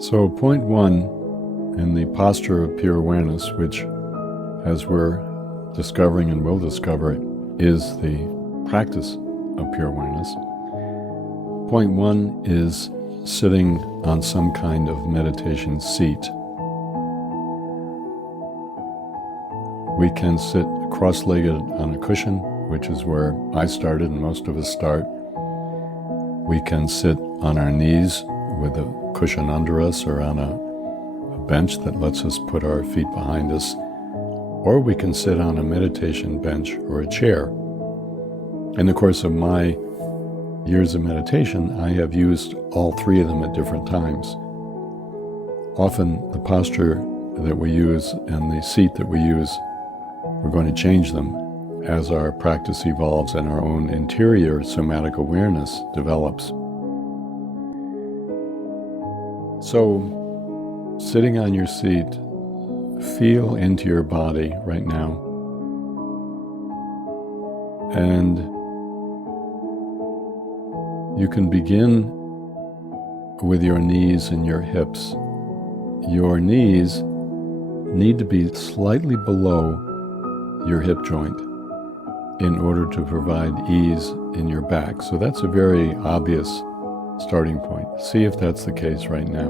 So point one in the posture of pure awareness, which as we're discovering and will discover is the practice of pure awareness. Point one is sitting on some kind of meditation seat. We can sit cross-legged on a cushion, which is where I started and most of us start. We can sit on our knees with a cushion under us or on a bench that lets us put our feet behind us, or we can sit on a meditation bench or a chair. In the course of my years of meditation, I have used all three of them at different times. Often the posture that we use and the seat that we use, we're going to change them as our practice evolves and our own interior somatic awareness develops. So, sitting on your seat, feel into your body right now. And you can begin with your knees and your hips. Your knees need to be slightly below your hip joint in order to provide ease in your back. So that's a very obvious starting point. See if that's the case right now.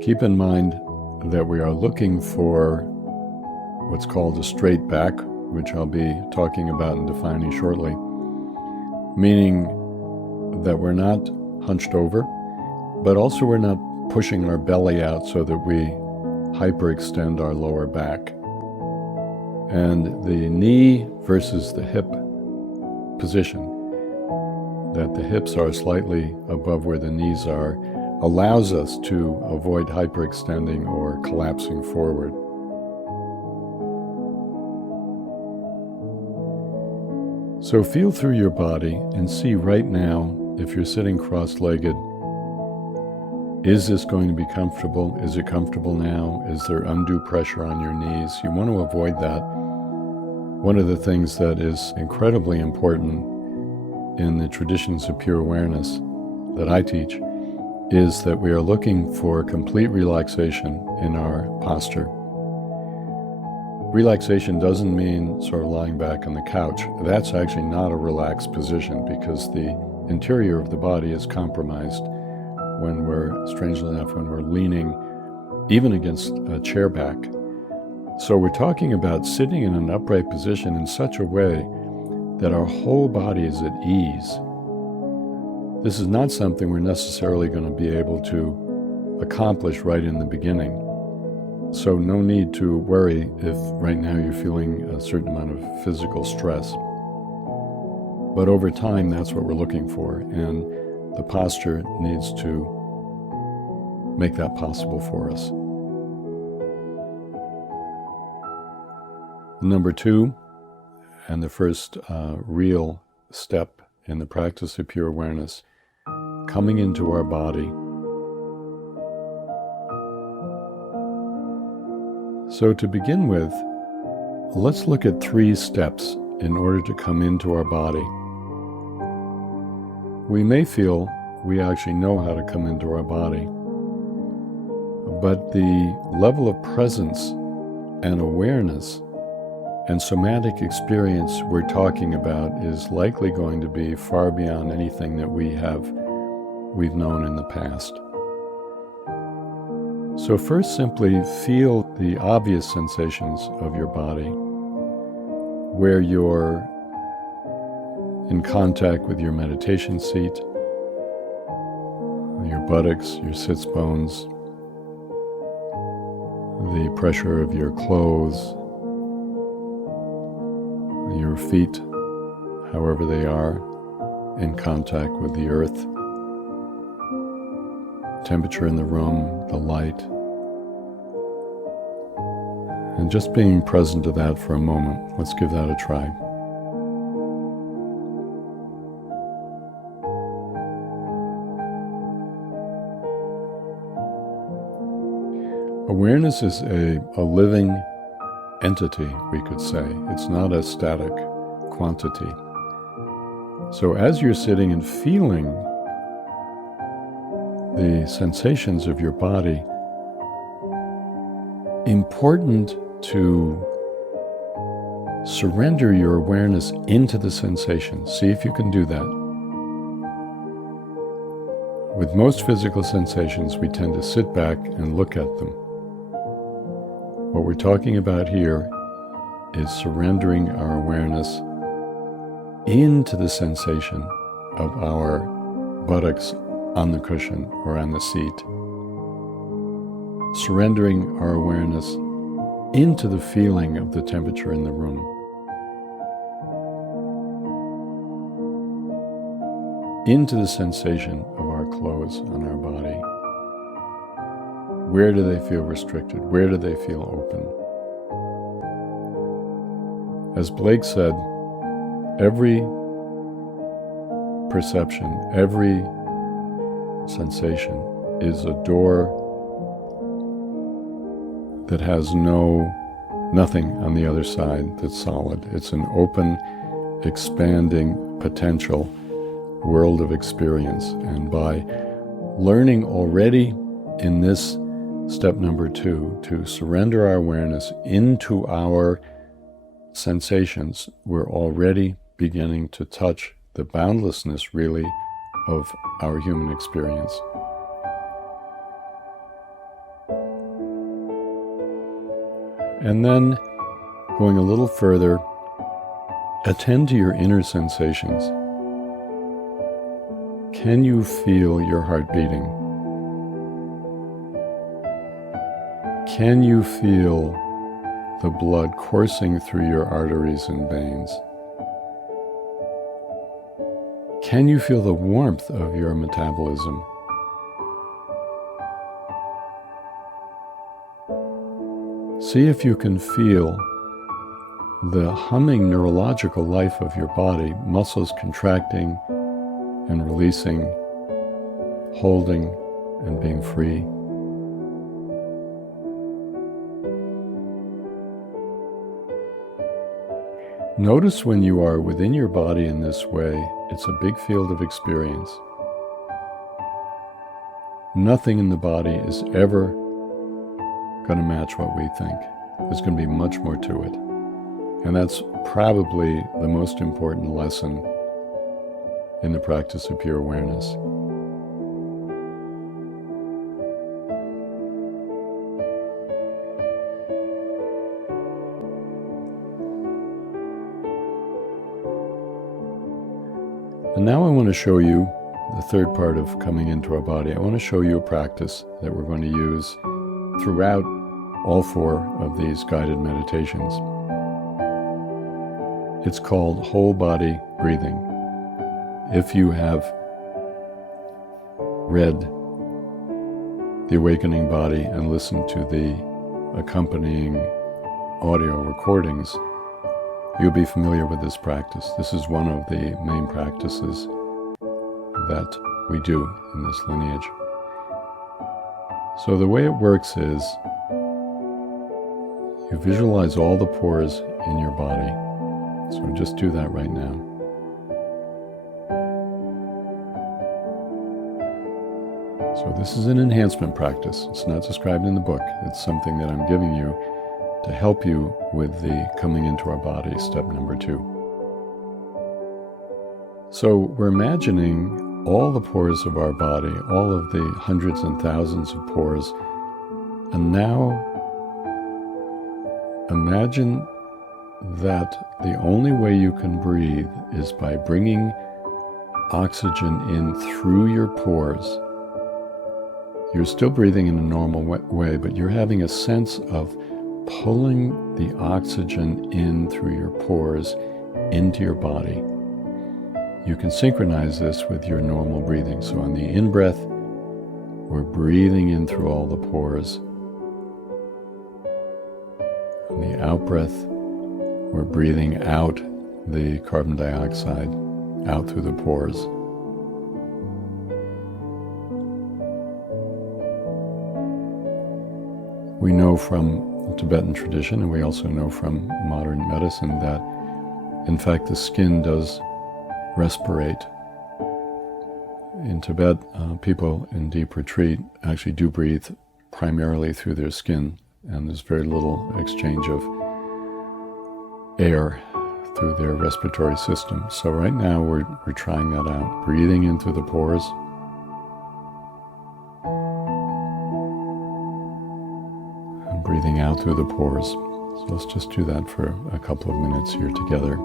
Keep in mind that we are looking for what's called a straight back, which I'll be talking about and defining shortly, meaning that we're not hunched over, but also we're not pushing our belly out so that we hyperextend our lower back. And the knee versus the hip position, that the hips are slightly above where the knees are, allows us to avoid hyperextending or collapsing forward. So feel through your body and see right now, if you're sitting cross-legged, is this going to be comfortable? Is it comfortable now? Is there undue pressure on your knees? You want to avoid that. One of the things that is incredibly important in the traditions of pure awareness that I teach is that we are looking for complete relaxation in our posture. Relaxation doesn't mean sort of lying back on the couch. That's actually not a relaxed position because the interior of the body is compromised when we're, strangely enough, when we're leaning even against a chair back. So we're talking about sitting in an upright position in such a way that our whole body is at ease. This is not something we're necessarily going to be able to accomplish right in the beginning. So no need to worry if right now you're feeling a certain amount of physical stress. But over time, that's what we're looking for, and the posture needs to make that possible for us. Number two, and the first real step in the practice of pure awareness, coming into our body. So to begin with, let's look at 3 steps in order to come into our body. We may feel we actually know how to come into our body, but the level of presence and awareness and somatic experience we're talking about is likely going to be far beyond anything that we've known in the past. So first, simply feel the obvious sensations of your body, where you're in contact with your meditation seat, your buttocks, your sits bones, the pressure of your clothes, your feet, however they are, in contact with the earth, temperature in the room, the light, and just being present to that for a moment. Let's give that a try. Awareness is a living entity, we could say. It's not a static quantity. So as you're sitting and feeling the sensations of your body, important to surrender your awareness into the sensations. See if you can do that. With most physical sensations, we tend to sit back and look at them. What we're talking about here is surrendering our awareness into the sensation of our buttocks on the cushion or on the seat. Surrendering our awareness into the feeling of the temperature in the room. Into the sensation of our clothes on our body. Where do they feel restricted? Where do they feel open? As Blake said, every perception, every sensation is a door that has nothing on the other side that's solid. It's an open, expanding potential world of experience. And by learning already in this step number 2 to surrender our awareness into our sensations, we're already beginning to touch the boundlessness, really, of our human experience. And then, going a little further, attend to your inner sensations. Can you feel your heart beating? Can you feel the blood coursing through your arteries and veins? Can you feel the warmth of your metabolism? See if you can feel the humming neurological life of your body, muscles contracting and releasing, holding and being free. Notice when you are within your body in this way, it's a big field of experience. Nothing in the body is ever going to match what we think. There's going to be much more to it. And that's probably the most important lesson in the practice of pure awareness. And now I want to show you the third part of coming into our body. I want to show you a practice that we're going to use throughout all 4 of these guided meditations. It's called whole body breathing. If you have read The Awakening Body and listened to the accompanying audio recordings, you'll be familiar with this practice. This is one of the main practices that we do in this lineage. So the way it works is you visualize all the pores in your body. So just do that right now. So this is an enhancement practice. It's not described in the book. It's something that I'm giving you to help you with the coming into our body, step number 2. So we're imagining all the pores of our body, all of the hundreds and thousands of pores, and now imagine that the only way you can breathe is by bringing oxygen in through your pores. You're still breathing in a normal way, but you're having a sense of pulling the oxygen in through your pores into your body. You can synchronize this with your normal breathing. So on the in-breath, we're breathing in through all the pores. On the out-breath, we're breathing out the carbon dioxide out through the pores. We know from Tibetan tradition, and we also know from modern medicine that, in fact, the skin does respirate. In Tibet, people in deep retreat actually do breathe primarily through their skin, and there's very little exchange of air through their respiratory system. So right now we're trying that out, breathing in through the pores, and breathing out through the pores. So let's just do that for a couple of minutes here together.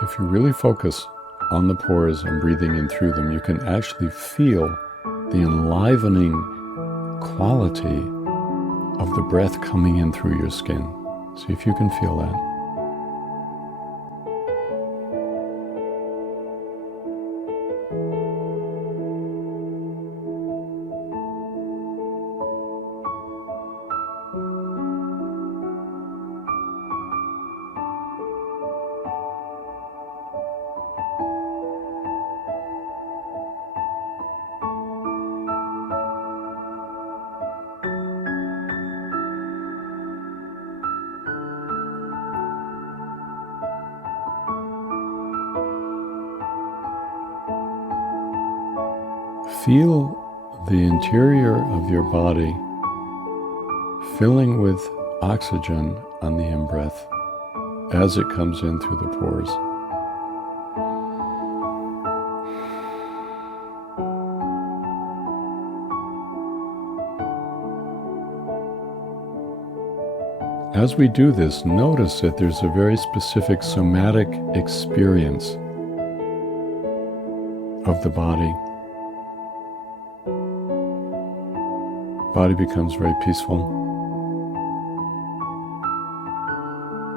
If you really focus on the pores and breathing in through them, you can actually feel the enlivening quality of the breath coming in through your skin. See if you can feel that. Feel the interior of your body filling with oxygen on the in-breath as it comes in through the pores. As we do this, notice that there's a very specific somatic experience of the body. Body becomes very peaceful.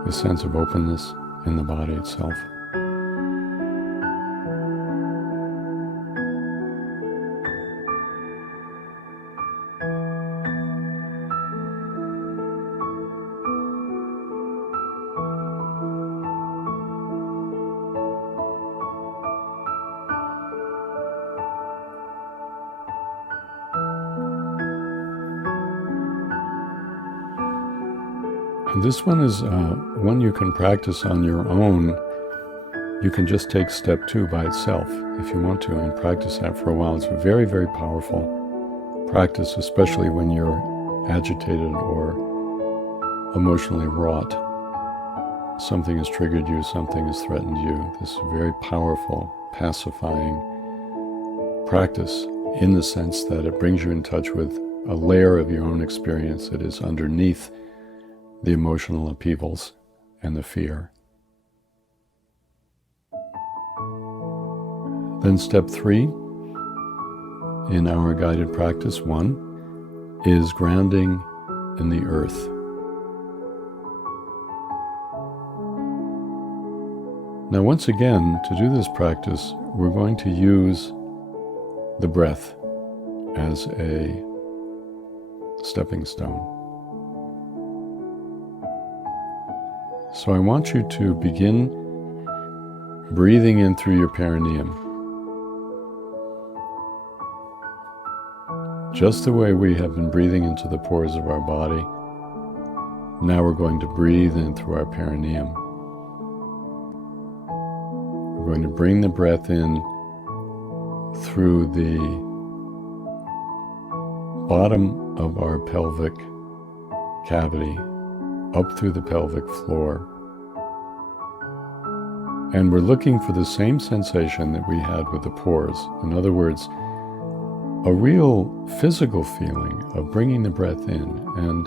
A sense of openness in the body itself. This one is one you can practice on your own. You can just take step 2 by itself if you want to and practice that for a while. It's a very, very powerful practice, especially when you're agitated or emotionally wrought. Something has triggered you, something has threatened you. This is a very powerful, pacifying practice in the sense that it brings you in touch with a layer of your own experience that is underneath the emotional upheavals and the fear. Then step 3 in our guided practice 1 is grounding in the earth. Now once again, to do this practice, we're going to use the breath as a stepping stone. So I want you to begin breathing in through your perineum. Just the way we have been breathing into the pores of our body, now we're going to breathe in through our perineum. We're going to bring the breath in through the bottom of our pelvic cavity, up through the pelvic floor. And we're looking for the same sensation that we had with the pores. In other words, a real physical feeling of bringing the breath in and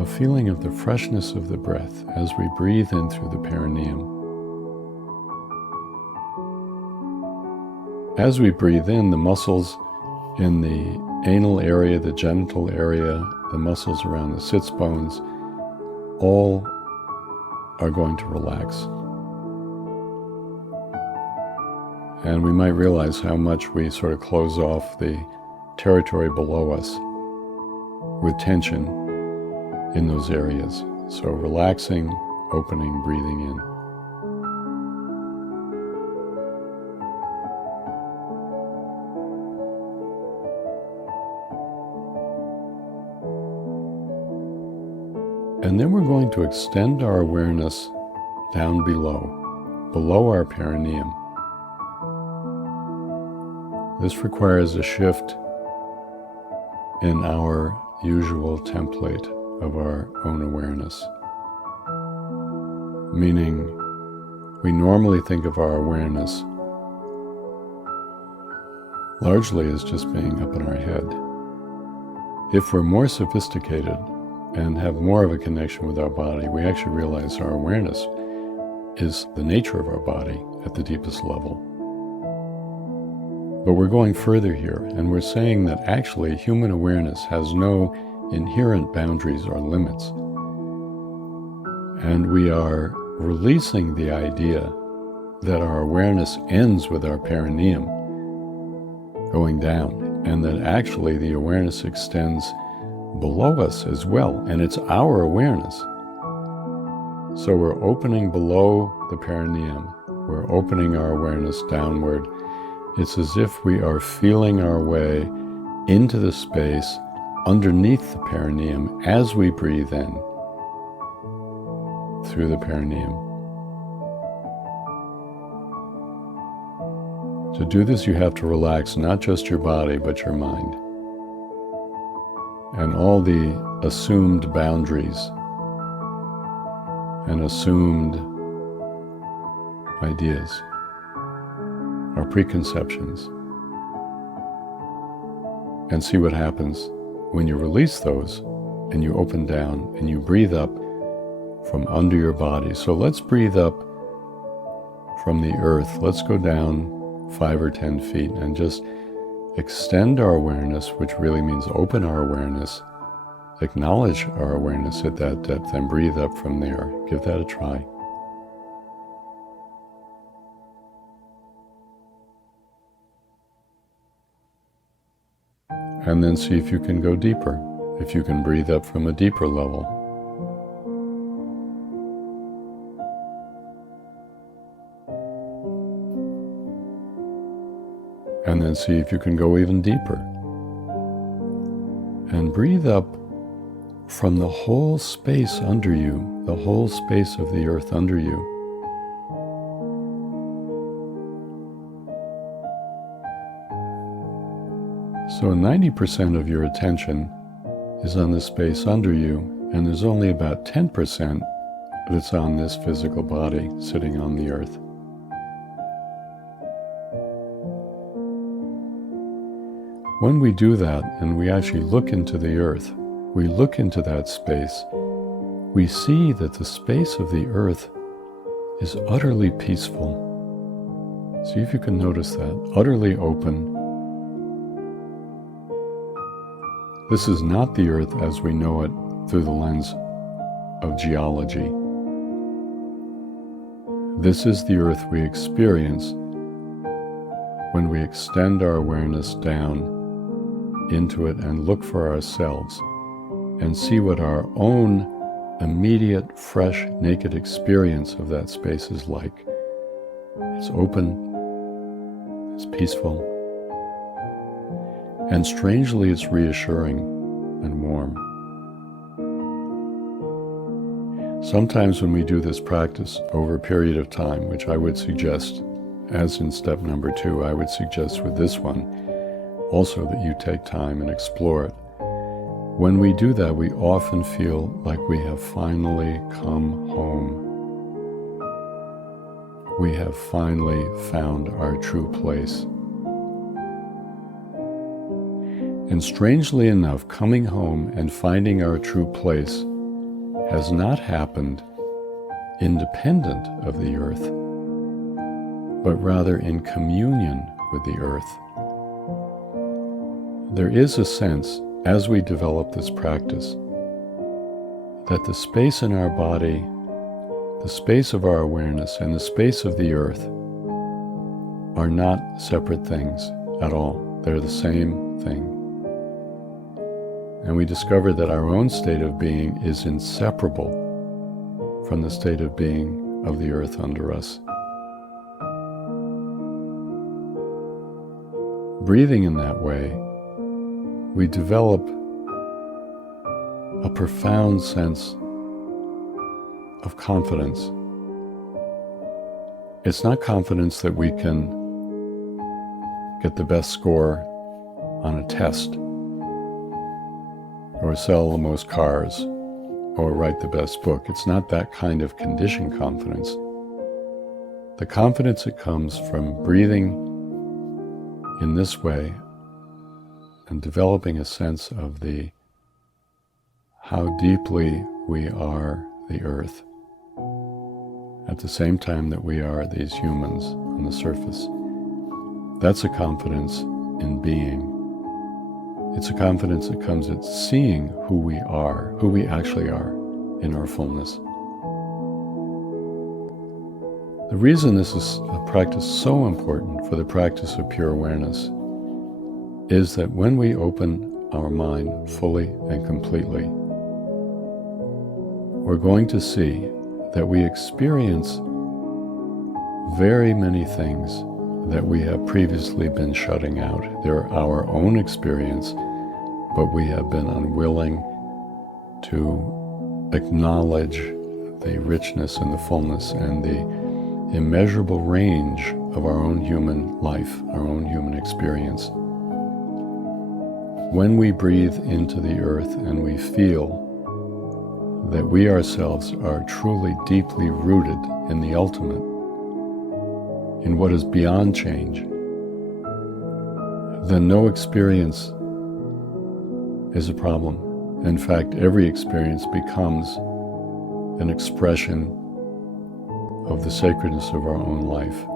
a feeling of the freshness of the breath as we breathe in through the perineum. As we breathe in, the muscles in the anal area, the genital area, the muscles around the sits bones, all are going to relax. And we might realize how much we sort of close off the territory below us with tension in those areas. So relaxing, opening, breathing in. And then we're going to extend our awareness down below our perineum. This requires a shift in our usual template of our own awareness. Meaning, we normally think of our awareness largely as just being up in our head. If we're more sophisticated and have more of a connection with our body, we actually realize our awareness is the nature of our body at the deepest level. But we're going further here, and we're saying that actually human awareness has no inherent boundaries or limits. And we are releasing the idea that our awareness ends with our perineum going down, and that actually the awareness extends below us as well, and it's our awareness. So we're opening below the perineum, we're opening our awareness downward. It's as if we are feeling our way into the space underneath the perineum as we breathe in through the perineum. To do this, you have to relax not just your body, but your mind. And all the assumed boundaries and assumed ideas, our preconceptions, and see what happens when you release those and you open down and you breathe up from under your body. So let's breathe up from the earth. Let's go down 5 or 10 feet and just extend our awareness, which really means open our awareness, acknowledge our awareness at that depth, and breathe up from there. Give that a try. And then see if you can go deeper, if you can breathe up from a deeper level. And then see if you can go even deeper. And breathe up from the whole space under you, the whole space of the earth under you. So 90% of your attention is on the space under you, and there's only about 10% that's on this physical body sitting on the earth. When we do that and we actually look into the earth, we look into that space, we see that the space of the earth is utterly peaceful. See if you can notice that, utterly open. This is not the earth as we know it through the lens of geology. This is the earth we experience when we extend our awareness down into it and look for ourselves and see what our own immediate, fresh, naked experience of that space is like. It's open, it's peaceful, and strangely it's reassuring and warm. Sometimes when we do this practice over a period of time, which I would suggest, as in step number 2, I would suggest with this one, also that you take time and explore it. When we do that, we often feel like we have finally come home. We have finally found our true place. And strangely enough, coming home and finding our true place has not happened independent of the earth, but rather in communion with the earth. There is a sense, as we develop this practice, that the space in our body, the space of our awareness, and the space of the earth are not separate things at all. They're the same thing. And we discover that our own state of being is inseparable from the state of being of the earth under us. Breathing in that way, we develop a profound sense of confidence. It's not confidence that we can get the best score on a test, or sell the most cars, or write the best book. It's not that kind of conditioned confidence. The confidence that comes from breathing in this way and developing a sense of how deeply we are the earth at the same time that we are these humans on the surface. That's a confidence in being. It's a confidence that comes at seeing who we are, who we actually are in our fullness. The reason this is a practice so important for the practice of pure awareness is that when we open our mind fully and completely, we're going to see that we experience very many things that we have previously been shutting out. They're our own experience, but we have been unwilling to acknowledge the richness and the fullness and the immeasurable range of our own human life, our own human experience. When we breathe into the earth and we feel that we ourselves are truly deeply rooted in the ultimate, in what is beyond change, then no experience is a problem. In fact, every experience becomes an expression of the sacredness of our own life.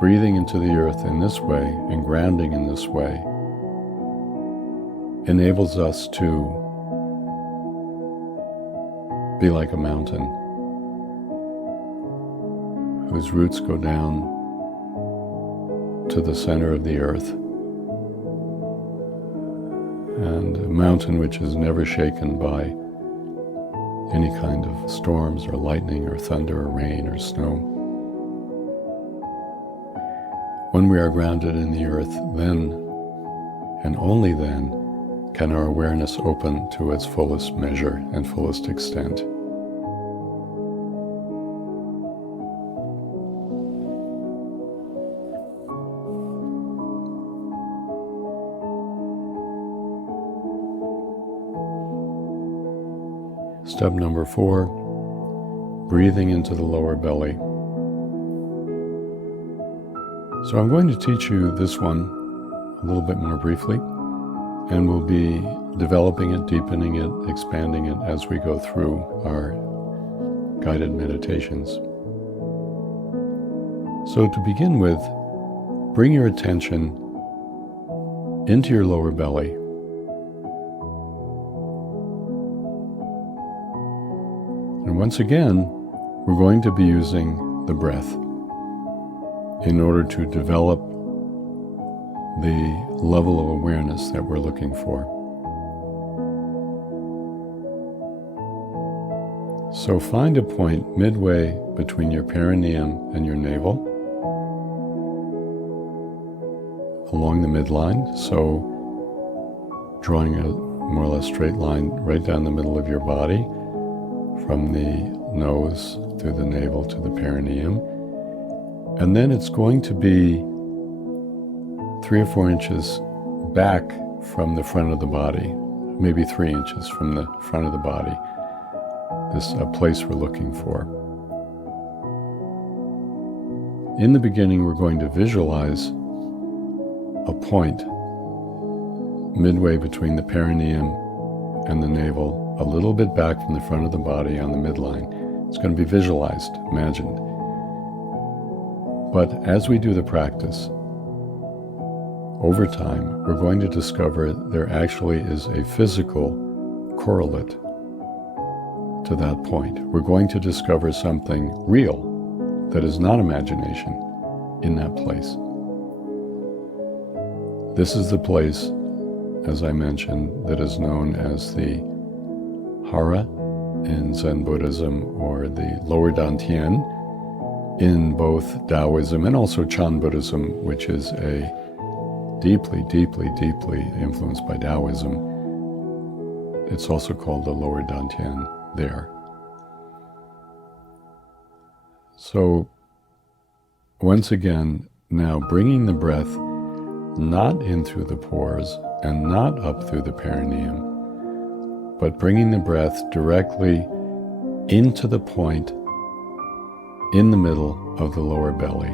Breathing into the earth in this way and grounding in this way enables us to be like a mountain whose roots go down to the center of the earth, and a mountain which is never shaken by any kind of storms or lightning or thunder or rain or snow. When we are grounded in the earth, then and only then can our awareness open to its fullest measure and fullest extent. Step number 4, breathing into the lower belly. So I'm going to teach you this one a little bit more briefly, and we'll be developing it, deepening it, expanding it as we go through our guided meditations. So to begin with, bring your attention into your lower belly. And once again, we're going to be using the breath in order to develop the level of awareness that we're looking for. So find a point midway between your perineum and your navel, along the midline, so drawing a more or less straight line right down the middle of your body, from the nose through the navel to the perineum. And then it's going to be 3 or 4 inches back from the front of the body, maybe 3 inches from the front of the body, this place we're looking for. In the beginning, we're going to visualize a point midway between the perineum and the navel, a little bit back from the front of the body on the midline. It's going to be visualized, imagined. But as we do the practice, over time, we're going to discover there actually is a physical correlate to that point. We're going to discover something real that is not imagination in that place. This is the place, as I mentioned, that is known as the hara in Zen Buddhism, or the lower dantian in both Taoism and also Chan Buddhism, which is a deeply, deeply, deeply influenced by Taoism. It's also called the lower dantian there. So once again, now bringing the breath not in through the pores and not up through the perineum, but bringing the breath directly into the point in the middle of the lower belly.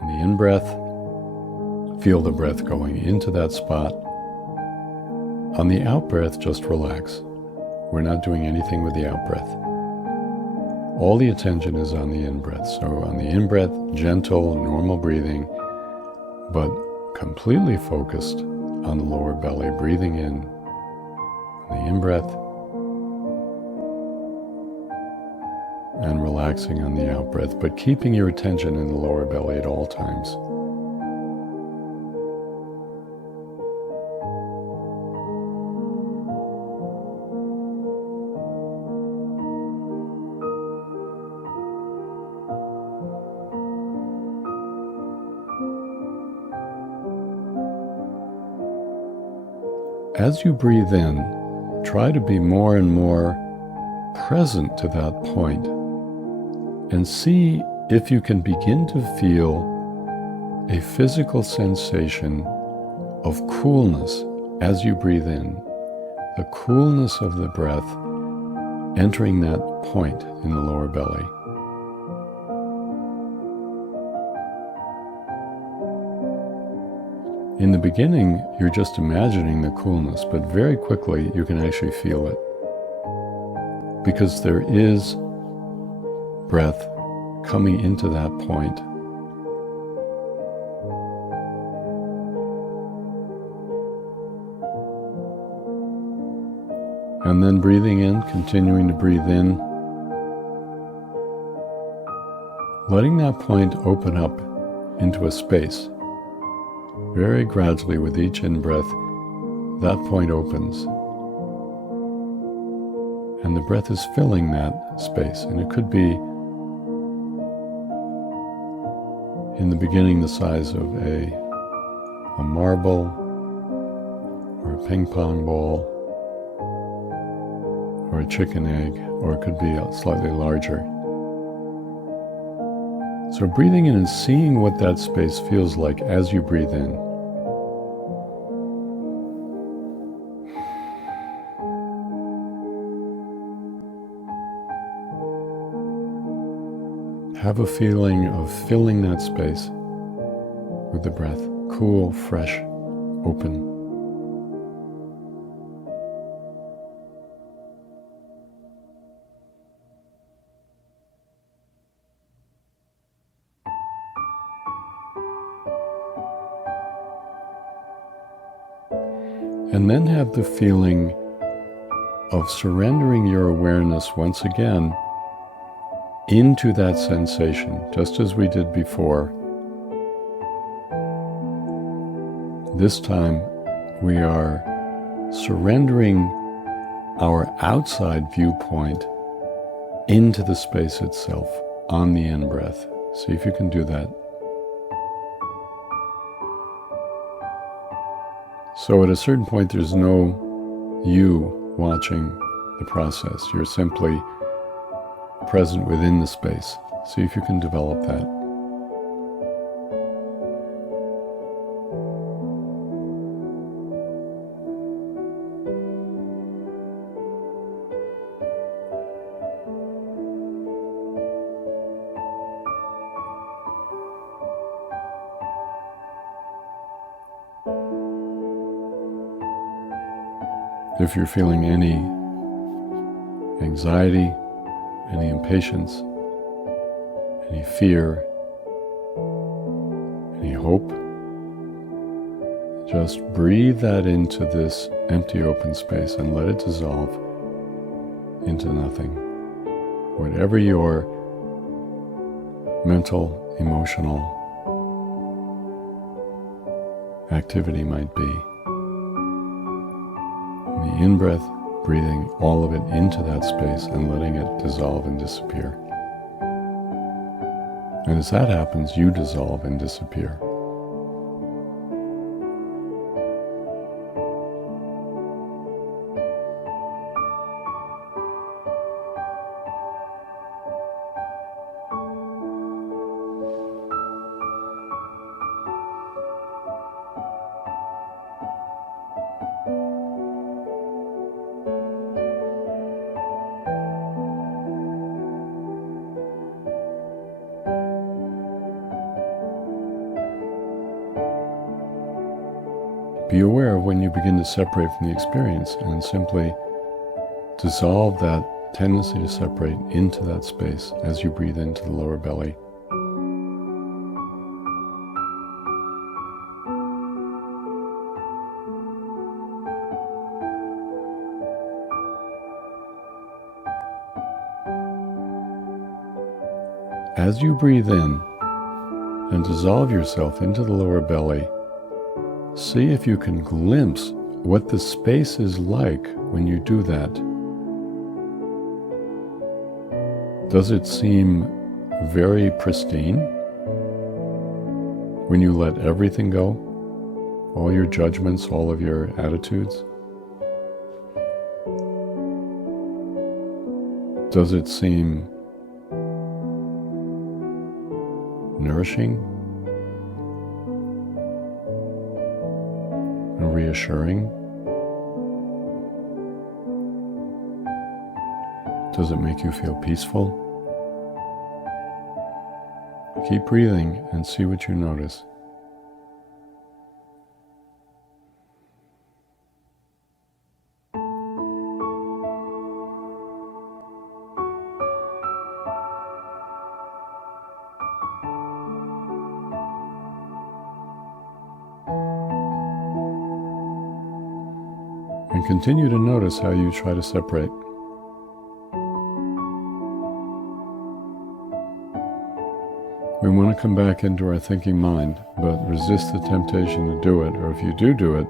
On the in-breath, feel the breath going into that spot. On the out-breath, just relax. We're not doing anything with the out-breath. All the attention is on the in-breath. So on the in-breath, gentle, normal breathing, but completely focused on the lower belly, breathing in on the in-breath and relaxing on the out-breath, but keeping your attention in the lower belly at all times. As you breathe in, try to be more and more present to that point, and see if you can begin to feel a physical sensation of coolness as you breathe in, the coolness of the breath entering that point in the lower belly. In the beginning, you're just imagining the coolness, but very quickly you can actually feel it, because there is breath coming into that point. And then breathing in, continuing to breathe in, letting that point open up into a space. Very gradually, with each in-breath, that point opens. And the breath is filling that space. And it could be, in the beginning, the size of a marble or a ping pong ball or a chicken egg, or it could be slightly larger. So breathing in and seeing what that space feels like as you breathe in. Have a feeling of filling that space with the breath, cool, fresh, open. And then have the feeling of surrendering your awareness once again into that sensation, just as we did before. This time we are surrendering our outside viewpoint into the space itself on the in-breath. See if you can do that. So at a certain point, there's no you watching the process. You're simply present within the space. See if you can develop that. If you're feeling any anxiety, any impatience, any fear, any hope, just breathe that into this empty open space and let it dissolve into nothing. Whatever your mental, emotional activity might be. In the in-breath, breathing all of it into that space and letting it dissolve and disappear. And as that happens, you dissolve and disappear. Be aware of when you begin to separate from the experience and simply dissolve that tendency to separate into that space as you breathe into the lower belly. As you breathe in and dissolve yourself into the lower belly, see if you can glimpse what the space is like when you do that. Does it seem very pristine when you let everything go? All your judgments, all of your attitudes? Does it seem nourishing and reassuring? Does it make you feel peaceful? Keep breathing and see what you notice. And continue to notice how you try to separate. We want to come back into our thinking mind, but resist the temptation to do it, or if you do it,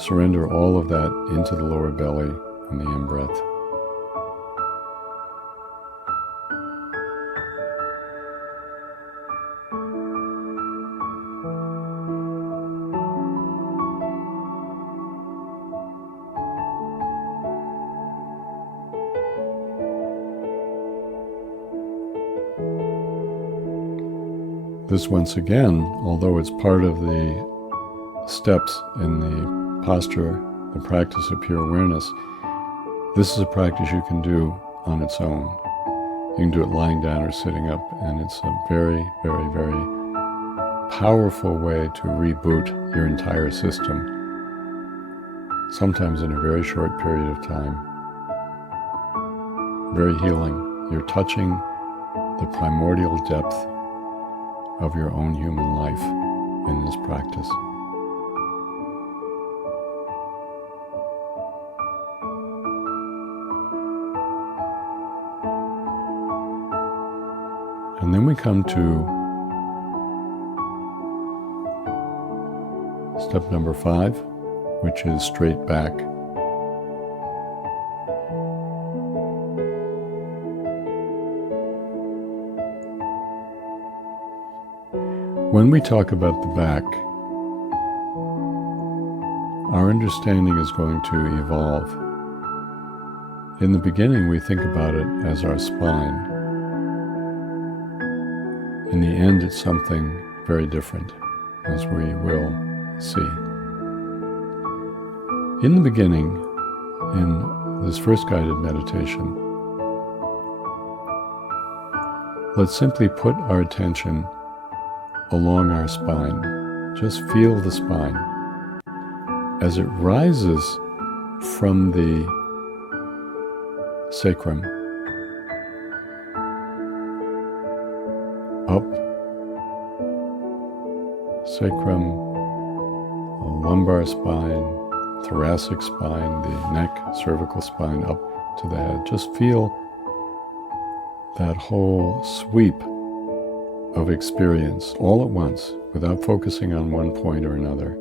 surrender all of that into the lower belly and the in-breath. This, once again, although it's part of the steps in the posture, the practice of pure awareness, this is a practice you can do on its own. You can do it lying down or sitting up, and it's a very, very, very powerful way to reboot your entire system, sometimes in a very short period of time. Very healing. You're touching the primordial depth of your own human life in this practice. And then we come to step number 5, which is straight back. When we talk about the back, our understanding is going to evolve. In the beginning, we think about it as our spine. In the end, it's something very different, as we will see. In the beginning, in this first guided meditation, let's simply put our attention along our spine. Just feel the spine. As it rises from the sacrum up, sacrum, the lumbar spine, thoracic spine, the neck, cervical spine, up to the head. Just feel that whole sweep of experience all at once, without focusing on one point or another.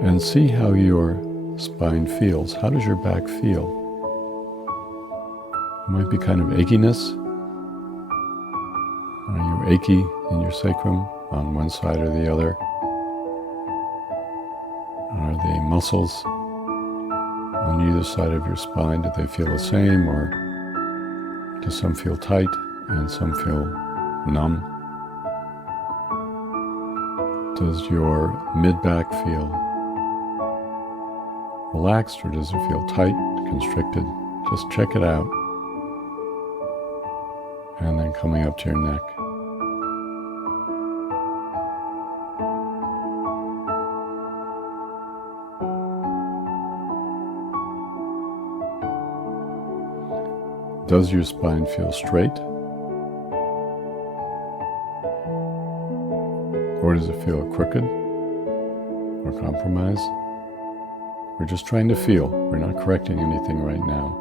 And see how your spine feels. How does your back feel? It might be kind of achiness. Are you achy in your sacrum on one side or the other? Are the muscles on either side of your spine, do they feel the same, or do some feel tight and some feel numb? Does your mid-back feel relaxed, or does it feel tight, constricted? Just check it out. And then coming up to your neck. Does your spine feel straight? Or does it feel crooked or compromised? We're just trying to feel. We're not correcting anything right now.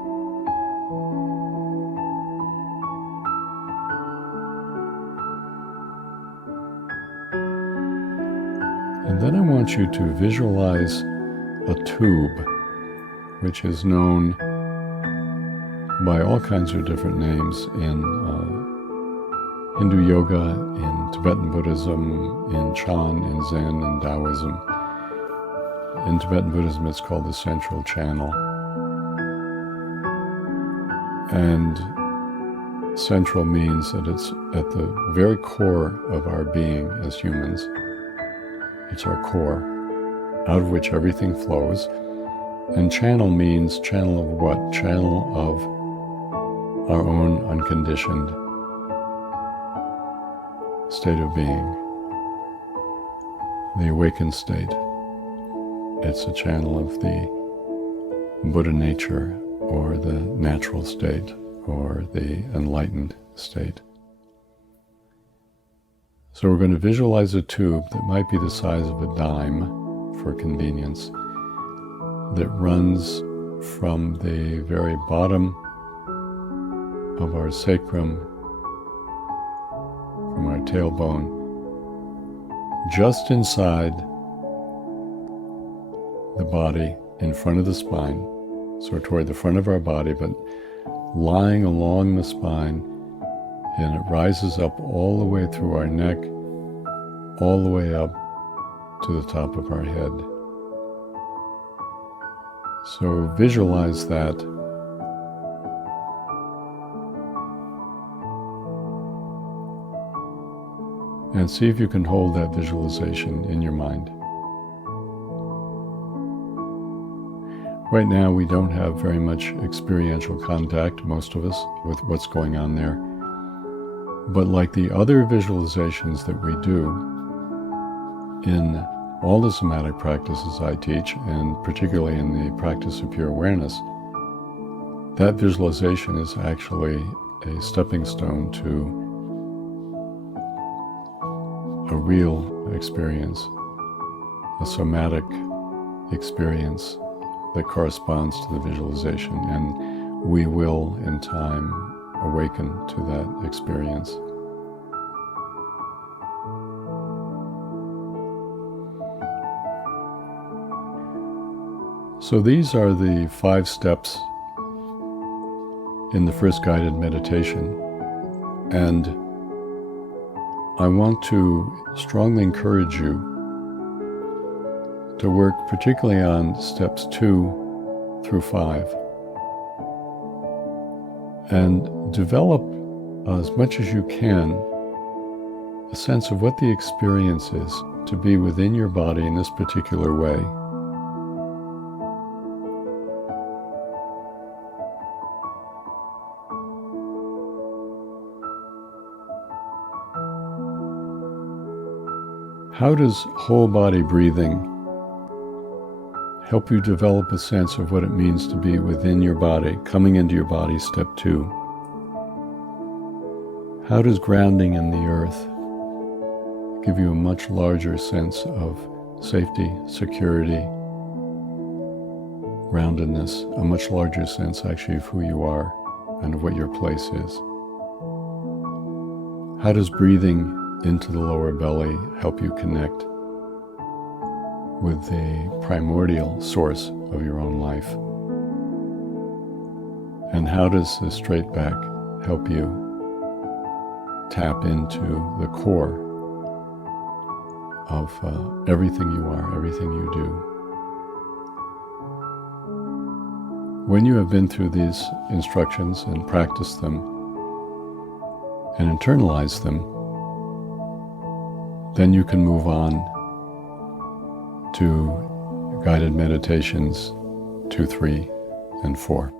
And then I want you to visualize a tube, which is known by all kinds of different names in Hindu yoga, in Tibetan Buddhism, in Chan, in Zen, in Taoism. In Tibetan Buddhism, it's called the central channel. And central means that it's at the very core of our being as humans. It's our core, out of which everything flows. And channel means channel of what? Channel of our own unconditioned state of being, the awakened state. It's a channel of the Buddha nature, or the natural state, or the enlightened state. So we're going to visualize a tube that might be the size of a dime for convenience, that runs from the very bottom of our sacrum, from our tailbone, just inside the body, in front of the spine, so toward the front of our body, but lying along the spine, and it rises up all the way through our neck, all the way up to the top of our head. So visualize that. And see if you can hold that visualization in your mind. Right now, we don't have very much experiential contact, most of us, with what's going on there. But like the other visualizations that we do in all the somatic practices I teach, and particularly in the practice of pure awareness, that visualization is actually a stepping stone to a real experience, a somatic experience that corresponds to the visualization, and we will, in time, awaken to that experience. So these are the 5 steps in the first guided meditation, and I want to strongly encourage you to work particularly on steps 2 through 5 and develop as much as you can a sense of what the experience is to be within your body in this particular way. How does whole body breathing help you develop a sense of what it means to be within your body, coming into your body, step 2? How does grounding in the earth give you a much larger sense of safety, security, groundedness, a much larger sense actually of who you are and of what your place is? How does breathing into the lower belly help you connect with the primordial source of your own life. And how does the straight back help you tap into the core of everything you are, everything you do? When you have been through these instructions and practiced them and internalized them, then you can move on to guided meditations 2, 3, and 4.